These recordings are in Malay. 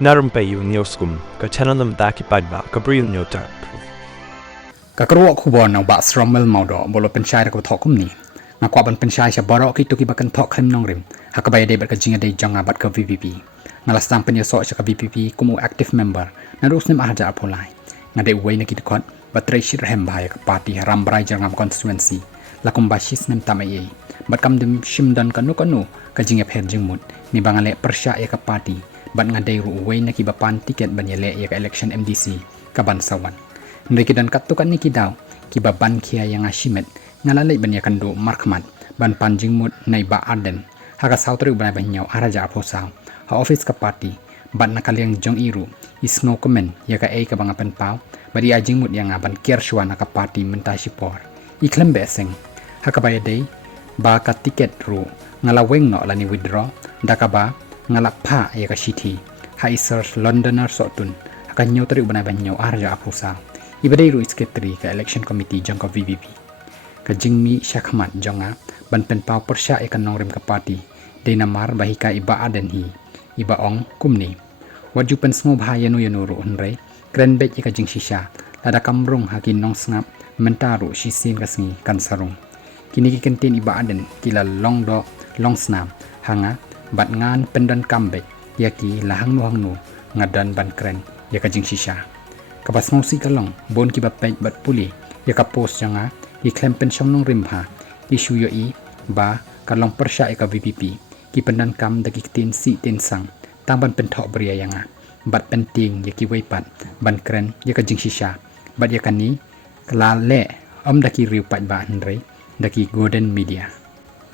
narum pe yu nioskum ka chananam daki padba ka bril nyo tarp. กะกรัวคูบอนเอาบะสรอมเมลมาดอบอลเป็นชายระกทอคุมนี่งากว่าบันเป็นชายชะบารอกิตุกิบักันทอคลิมนองริมหากบายเดบัดกะจิงเดจังอาบัดกะ VPP งาลาสตังเป็นยาโซชะกะ VPP กุมู active member นารุสเนมอาจจะอพอลายงาเดอวยนักกิจคอดบัตรชิรแฮมบายกับปาร์ตี้รัมบรายจังาม constituency ละกุมบาชิสเนมตามเอบัดกำดิมชิมดันกันนุกันนุกะจิงเพรจิงมุดนี่บางเลประชาเอกปาร์ตี้บัดงาเดรูอวยนักกิบปันติเกตบันยาเลเอก election MDC กับบันสวรรค์ในกิดันกัตตุกันนี่กิดาวkiba ban kia yang ashimet ngalalai banya kandu markmat ban panjing mut nai ba arden haga sautri banai banyau araja aposau ha office ka party ban nakaliang jong iru isno komen ya ka ka banga pen pau bari ajing mut yang ban kier shwana ka party menta sipor iklem beseng haka baya dei ba ka ticket ru ngalaweng no lani withdraw dakaba ngalapha ya ka city ha search londoner sotun haka nyotri banai banyau araja aposau ibadai ru secretary ka election committee jang ka VVP ka jingmi syakhamat jonga ban pen pau persya ekan nongrem ka party de namar bahika iba aden hi iba ong kumni waju pen smo bhayanu yanuru unre kren bet ka jing shisha lada kamrung hakin nong snap mentaru shisin kasngi kan sarung kini ki kentin iba aden kila long do long snam hanga bat ngan pendan kambe yaki lahang nu ngadan ban kren ya ka jing shisha kapas ngausi kalong bon ki bapet bat puli ya ka post janga i klem pen shong nong rimha isu yo i ba kalong persya ka VPP ki pendan kam dagi tin si tin sang tang ban pen thok bria yanga bat penting ya ki weipat ban kren ya ka jing shisha bat ya kani kala le daki riu pat ba andre daki golden media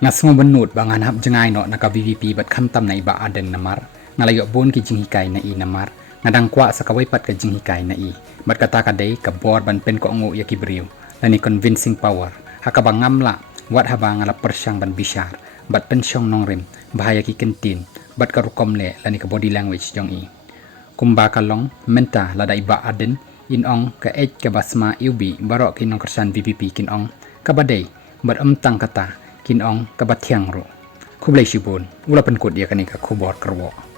ngasmo benut bangan hap jengai no naka VPP bat kham tam nai ba aden namar ngalayo bon ki jing hikai na i namar ngadang kwa sa kawai pat ka jing hikai na i bat kata ka dei ka bor ban pen ko ngu ya kibriu lani convincing power hakaba ngamla wat haba ngala persyang ban bishar bat pen syong nongrim bahaya ki kentin bat ka rukom le lani ka body language jong i kumba kalong menta lada iba aden in ong ka ka basma ubi barok kinong kersan VPP kin ong ka badai bat tang kata kin ong ka bathyang ro kublai shibun ula pen kod ya kanika khubor kerwo